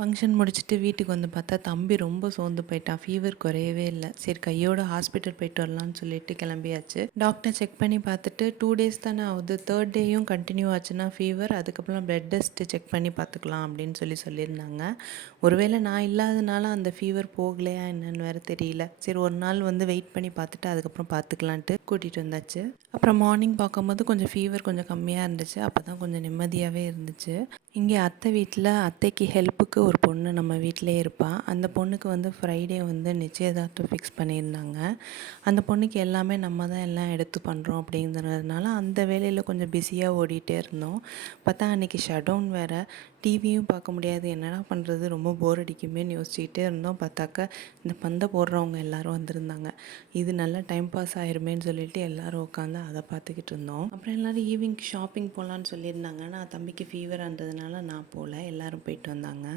Function முடிச்சுட்டு வீட்டுக்கு வந்து பார்த்தா தம்பி ரொம்ப சோர்ந்து போயிட்டான். ஃபீவர் குறையவே இல்லை. சரி கையோட ஹாஸ்பிட்டல் போயிட்டு வரலான்னு சொல்லிட்டு கிளம்பியாச்சு. டாக்டர் செக் பண்ணி பார்த்துட்டு 2 டேஸ் தானே ஆகுது, 3rd டேயும் கண்டினியூ ஆச்சுன்னா ஃபீவர், அதுக்கப்புறம் பிளட் டெஸ்ட்டு செக் பண்ணி பார்த்துக்கலாம் அப்படின்னு சொல்லியிருந்தாங்க. ஒருவேளை நான் இல்லாதனால அந்த ஃபீவர் போகலையா என்னன்னு வேறு தெரியல. சரி ஒரு நாள் வந்து வெயிட் பண்ணி பார்த்துட்டு அதுக்கப்புறம் பார்த்துக்கலான்ட்டு கூட்டிகிட்டு வந்தாச்சு. அப்புறம் மார்னிங் பார்க்கும்போது கொஞ்சம் ஃபீவர் கொஞ்சம் கம்மியாக இருந்துச்சு. அப்போ தான் கொஞ்சம் நிம்மதியாகவே இருந்துச்சு. இங்கே அத்தை வீட்டில் அத்தைக்கு ஹெல்ப்புக்கு ஒரு பொண்ணு நம்ம வீட்டிலே இருப்பாள். அந்த பொண்ணுக்கு வந்து ஃப்ரைடே வந்து நிச்சயதார்த்தம் ஃபிக்ஸ் பண்ணியிருந்தாங்க. அந்த பொண்ணுக்கு எல்லாமே நம்ம தான் எல்லாம் எடுத்து பண்ணுறோம் அப்படிங்கிறதுனால அந்த வேலையில் கொஞ்சம் பிஸியாக ஓடிட்டே இருந்தோம். பார்த்தா அன்றைக்கி ஷட்டவுன் வேறு, டிவியும் பார்க்க முடியாது. என்னடா பண்ணுறது, ரொம்ப போர் அடிக்குமேன்னு யோசிச்சுக்கிட்டே இருந்தோம். பார்த்தாக்கா இந்த பந்தை போடுறவங்க எல்லோரும் வந்திருந்தாங்க. இது நல்லா டைம் பாஸ் ஆயிருமேன்னு சொல்லிட்டு எல்லோரும் உட்காந்து அதை பார்த்துக்கிட்டு இருந்தோம். அப்புறம் எல்லோரும் ஈவினிங் ஷாப்பிங் போகலான்னு சொல்லியிருந்தாங்க. நான் தம்பிக்கு ஃபீவர் இருந்ததுனால நான் போகல, எல்லோரும் போயிட்டு வந்தாங்க.